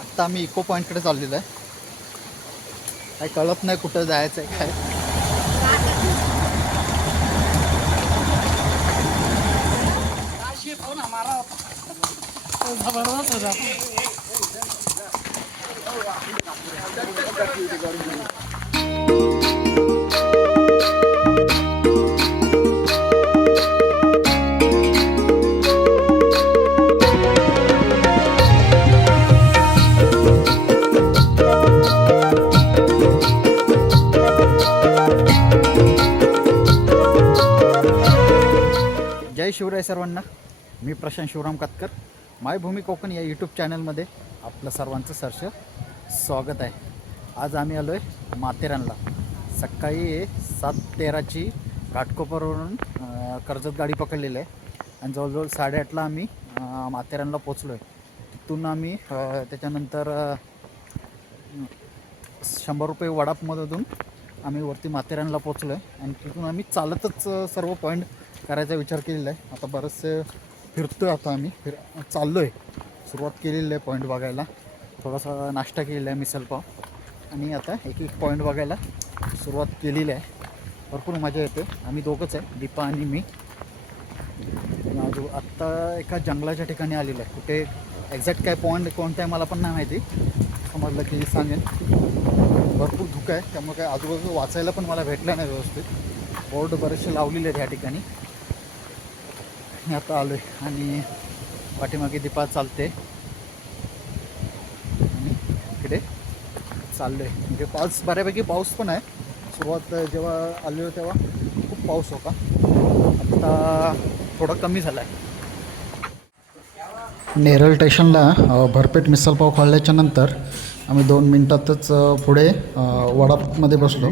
आत्ता आम्ही इको पॉईंटकडे चाललेलो आहे. काय कळत नाही कुठं जायचं आहे काय. जय शिवराय सर्वांना. मी प्रशांत शिवराम कातकर. मायभूमी कोकण या यूट्यूब चॅनलमध्ये आपलं सर्वांचं सरस स्वागत आहे. आज आम्ही आलो आहे माथेरानला. सकाळी सात तेराची घाटकोपरवरून कर्जत गाडी पकडलेली आहे. आणि जवळजवळ साडेआठला आम्ही माथेरानला पोचलो आहे तिथून आम्ही त्याच्यानंतर शंभर रुपये वडापमधून आम्ही वरती माथेरानला पोचलो आहे आणि तिथून आम्ही चालतच सर्व पॉईंट करायचा विचार केलेला आहे. आता बरंचसे फिरतो आहे आता आम्ही. फिर चाललो आहे सुरुवात केलेली आहे पॉईंट बघायला. थोडासा नाश्ता केलेला आहे मिसळपाव आणि आता एक एक पॉईंट बघायला सुरुवात केलेली आहे. भरपूर मजा येते. आम्ही दोघंच आहे. दीपा आणि मी. आजू आत्ता एका जंगलाच्या ठिकाणी आलेलो आहे. कुठे एक्झॅक्ट काय पॉईंट कोणता आहे मला पण नाही माहिती. समजलं की सांगेन. भरपूर धुकं आहे. त्यामुळे काय आजूबाजू वाचायला पण मला भेटलं नाही व्यवस्थित. बोर्ड बरेचसे लावलेले आहेत ह्या ठिकाणी. मी आता आलो आहे आणि पाठीमागे दीपा चालते. आणि इकडे चाललो आहे म्हणजे पाऊस बऱ्यापैकी पाऊस पण आहे. सुरुवात जेव्हा आलेलो तेव्हा खूप पाऊस होता. आता थोडा कमी झाला आहे नेरळ स्टेशनला भरपेट मिसळपाव खाल्ल्याच्या नंतर आम्ही दोन मिनटातच पुढे वडापमध्ये बसलो.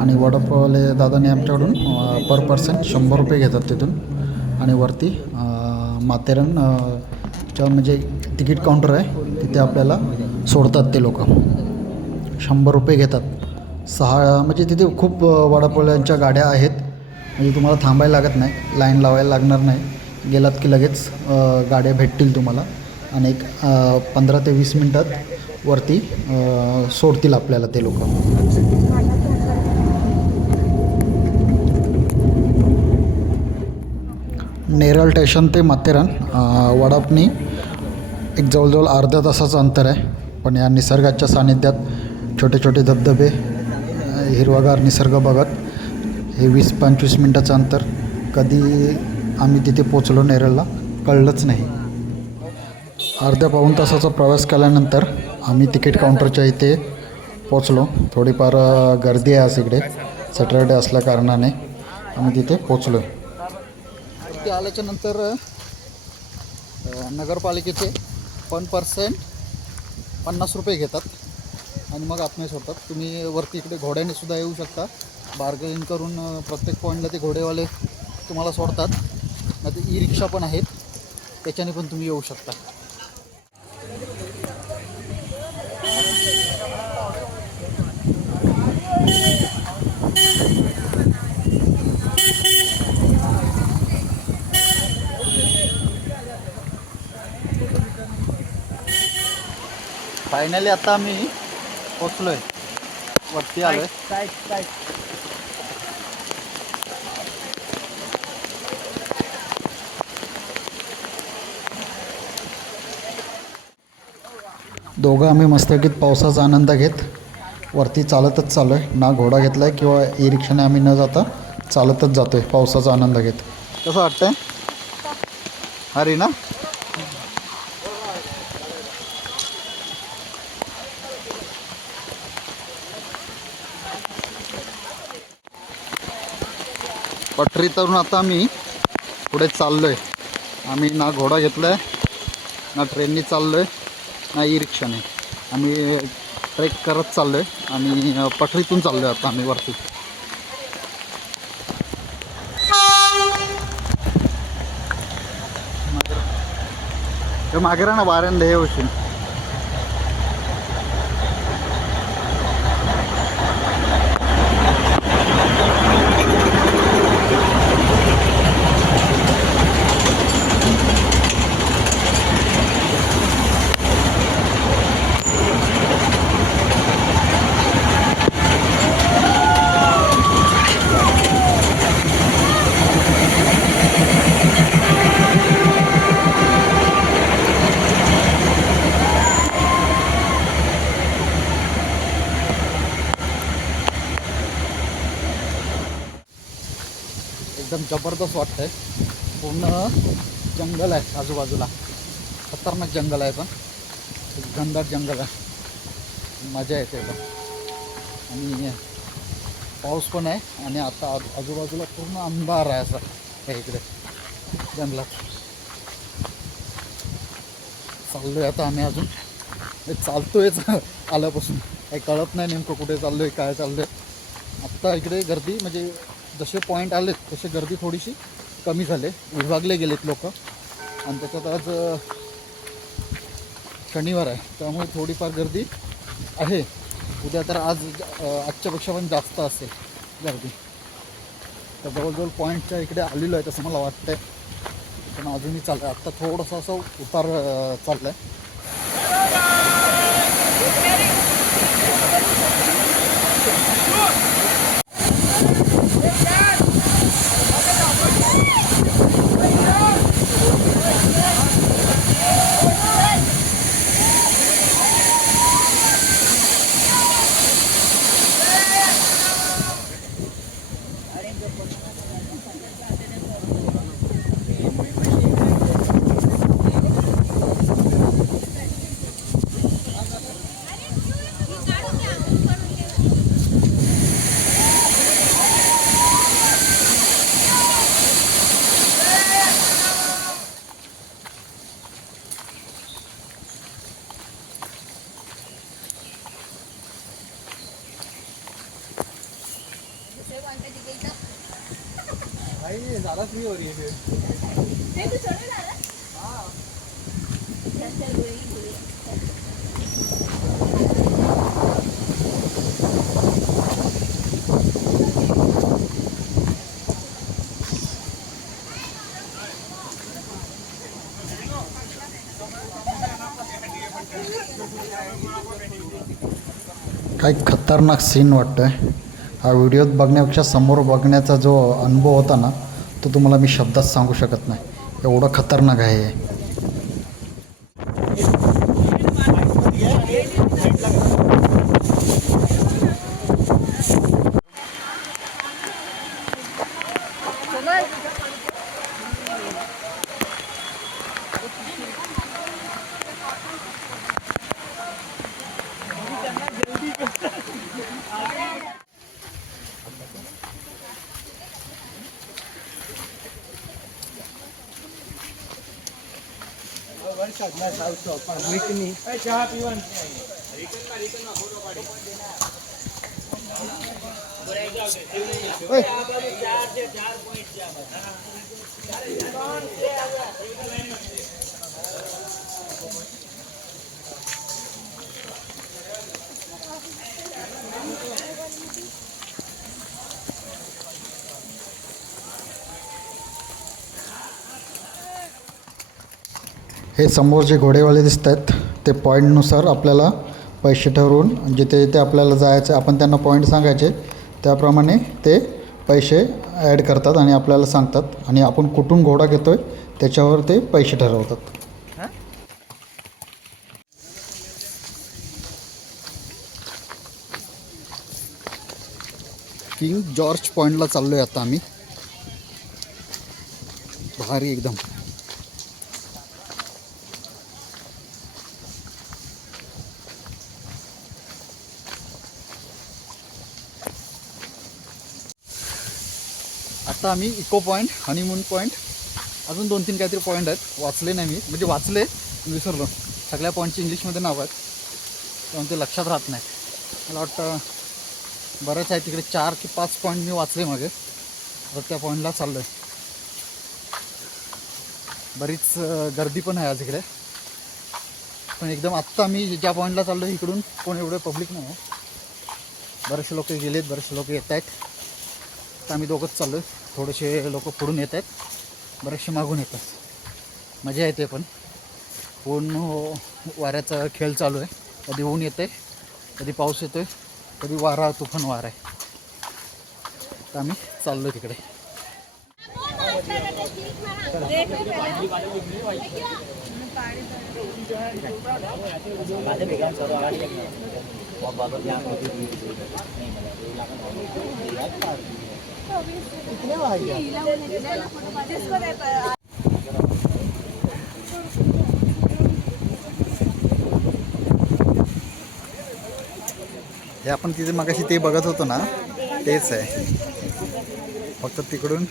आणि वडापवाले दादाने आमच्याकडून पर पर्सन शंभर रुपये घेतात तिथून. आणि वरती माथेरन माथेरान च्या म्हणजे तिकीट काउंटर आहे तिथे आपल्याला सोडतात ते लोक. शंभर रुपये घेतात. सहा म्हणजे तिथे खूप अ, वडापावल्यांच्या गाड्या आहेत. म्हणजे तुम्हाला थांबायला लागत नाही लाईन लावायला लागणार नाही. गेलात की लगेच गाड्या भेटतील तुम्हाला. आणि एक पंधरा ते वीस मिनटात वरती सोडतील आपल्याला ते लोक. नेरळ स्टेशन ते माथेरान वडापणी वडापनी. एक जवळजवळ अर्ध्या तासाचं अंतर आहे. पण या निसर्गाच्या सानिध्यात छोटे छोटे धबधबे हिरवागार निसर्ग बघत हे वीस पंचवीस मिनटाचं अंतर कधी आम्ही तिथे पोचलो नेरळला कळलंच नाही. अर्ध्या पाऊण तासाचा प्रवास केल्यानंतर आम्ही तिकीट काउंटरच्या इथे पोचलो. थोडीफार गर्दी आहे आज इकडे. सॅटरडे असल्या कारणाने आम्ही तिथे पोचलो ते आल्याच्यानंतर नगरपालिकेचे पण पर्सेंट पन्नास रुपये घेतात आणि मग आतमध्ये सोडतात. तुम्ही वरती इकडे घोड्याने सुद्धा येऊ शकता. बार्गेनिंग करून प्रत्येक पॉईंटला ते घोडेवाले तुम्हाला सोडतात. नाही ते ई रिक्षा पण आहेत. त्याच्याने पण तुम्ही येऊ शकता. फायनली आता आम्ही पोचलोय वरती आलोय. दोघं आम्ही मस्तकीत पावसाचा आनंद घेत वरती चालतच चालू आहे ना घोडा घेतला आहे किंवा ई रिक्षाने आम्ही न जाता चालतच जातो आहे पावसाचा आनंद घेत. कसं वाटतंय? अरे ना? पटरीतरून आता आम्ही पुढे चाललो आहे आम्ही ना घोडा घेतला आहे ना ट्रेननी चाललो आहे ना ई रिक्षाने आम्ही ट्रेक करत चाललो आहे आणि पटरीतून चाललो आहे आता आम्ही वरती. हे मागे ना वाऱ्यानं हे होशील. एकदम जबरदस्त वाटतंय. पूर्ण जंगल आहे आजूबाजूला. खतरनाक जंगल आहे पण. घनदाट जंगल आहे. मजा येते पण आणि पाऊस पण आहे आणि आता आजूबाजूला पूर्ण अंधार आहे असं हे इकडे. जंगलात. चाललोय आता आम्ही अजून. चालतोयच आल्यापासून. काही कळत नाही नेमकं कुठे चाललोय काय चाललोय. आत्ता इकडे गर्दी म्हणजे जसे पॉईंट आलेत तसे गर्दी थोडीशी कमी झाले. विभागले गेलेत लोक. आणि त्याच्यात आज शनिवार आहे. त्यामुळे थोडीफार गर्दी आहे. उद्या तर आज आजच्यापेक्षा पण जास्त असेल गर्दी. तर जवळजवळ पॉईंटच्या इकडे आलेलो आहे तसं मला वाटतं आहे पण अजूनही चाललं आहे आत्ता थोडंसं असं उतार चाललं आहे ज़्यादा फ्री हो रही है फिर काही खतरनाक सीन वाटतो आहे हा व्हिडिओत बघण्यापेक्षा समोर बघण्याचा जो अनुभव होता ना तो तुम्हाला मी शब्दात सांगू शकत नाही. एवढं खतरनाक आहे. ગ્લાસ પણ ચા પીવાની ચાર પોઈન્ટ हे समोर जे घोडेवाले दिसत आहेत ते पॉईंटनुसार आपल्याला पैसे ठरवून जिथे जिथे आपल्याला जायचं आपण त्यांना पॉईंट सांगायचे. त्याप्रमाणे ते पैसे ॲड करतात आणि आपल्याला सांगतात आणि आपण कुठून घोडा घेतो आहे त्याच्यावर ते पैसे ठरवतात. किंग जॉर्ज पॉईंटला चाललो आहे आता आम्ही. भारी एकदम. आता आम्ही इको पॉईंट हनीमून पॉईंट अजून दोन तीन काहीतरी पॉईंट आहेत. वाचले नाही मी. म्हणजे वाचले विसरलो. सगळ्या पॉईंटची इंग्लिशमध्ये नाव आहेत. पण ते लक्षात राहत नाही. मला वाटतं बरंच आहे तिकडे चार की पाच पॉईंट मी वाचले मागे. तर त्या पॉईंटला चाललो आहे बरीच गर्दी पण आहे आज इकडे. पण एकदम आत्ता मी ज्या पॉईंटला चाललो आहे इकडून कोण एवढं पब्लिक नाही आहे बरेचसे लोक गेलेत बरेचसे लोक येत आहेत तर आम्ही दोघंच चाललो आहे थोडेसे लोक पुढून येत आहेत. बरेचसे मागून येतात. मजा येते पण. ऊन हो, वाऱ्याचा खेळ चालू आहे. कधी ऊन येते कधी पाऊस येतोय कधी वारा तुफान वारा आहे. तर आम्ही चाललो तिकडे. हे आपण तिथे मगाशी ते बघत होतो ना तेच आहे. फक्त तिकडून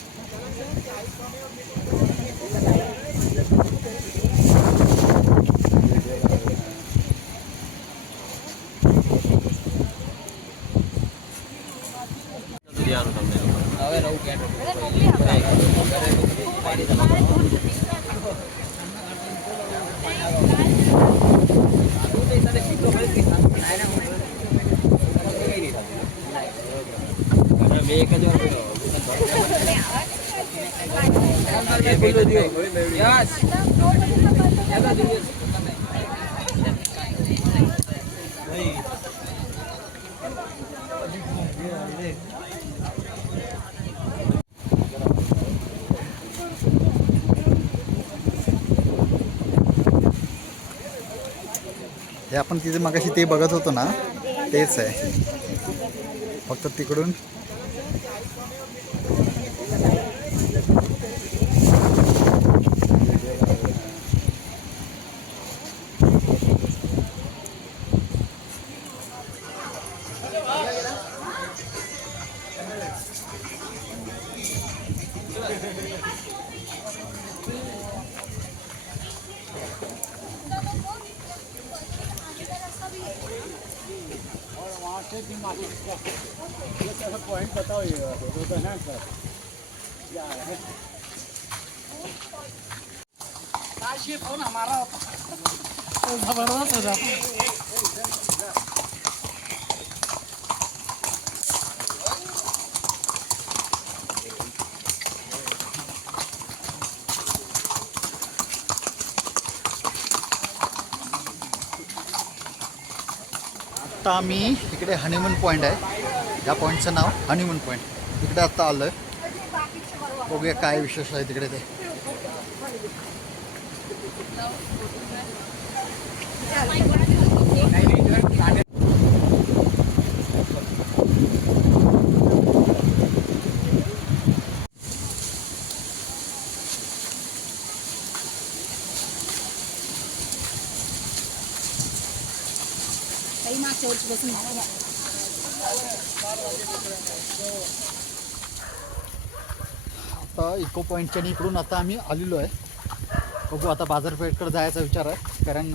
हे आपण तिथे मागाशी ते बघत होतो ना तेच आहे. फक्त तिकडून Ya, ya. Tak sih, kau nak marah. Nak marah sahaja. आत्ता आम्ही इकडे हनीमून पॉईंट आहे. या पॉईंटचं नाव हनीमून पॉईंट इकडे आत्ता आलो आहे बघूया काय विशेष आहे तिकडे ते. काही मागच्या वर्षीपासून आता इको पॉईंटच्या इकडून आता आम्ही आलेलो आहे. बघू आता बाजारपेठकडे जायचा विचार आहे कारण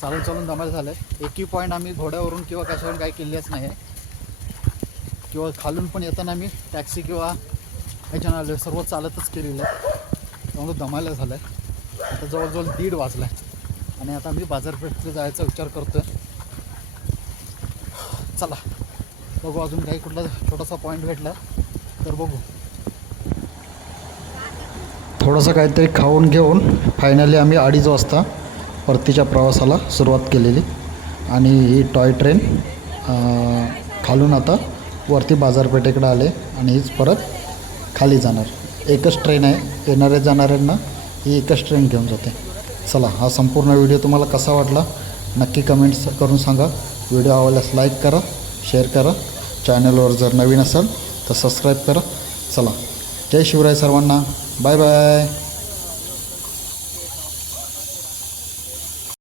चालून चालून दमायला झालं आहे एकही पॉईंट आम्ही घोड्यावरून किंवा कशावरून काही केलेच नाही आहे. किंवा खालून पण येताना आम्ही टॅक्सी किंवा ह्याच्यानं आलो सर्व चालतच केलेलं आहे. त्यामुळे दमायला झालं आहे आता जवळजवळ दीड वाजला आहे आणि आता आम्ही बाजारपेठकडे जायचा विचार करतो आहे चला. बघू अजून काही कुठला छोटासा पॉईंट भेटला तर बघू. थोडंसं काहीतरी खाऊन घेऊन फायनली आम्ही अडीच वाजता परतीच्या प्रवासाला सुरुवात केलेली. आणि ही टॉय ट्रेन खालून आता वरती बाजारपेठेकडे आले आणि हीच परत खाली जाणार. एकच ट्रेन आहे. येणाऱ्या जाणाऱ्यांना ही एकच ट्रेन घेऊन जाते. चला हा संपूर्ण व्हिडिओ तुम्हाला कसा वाटला नक्की कमेंट्स करून सांगा. व्हिडिओ आवडल्यास लाईक करा शेअर करा. चॅनलवर जर नवीन असाल तर सबस्क्राईब करा. चला. जय शिवराय सर्वांना. Bye bye.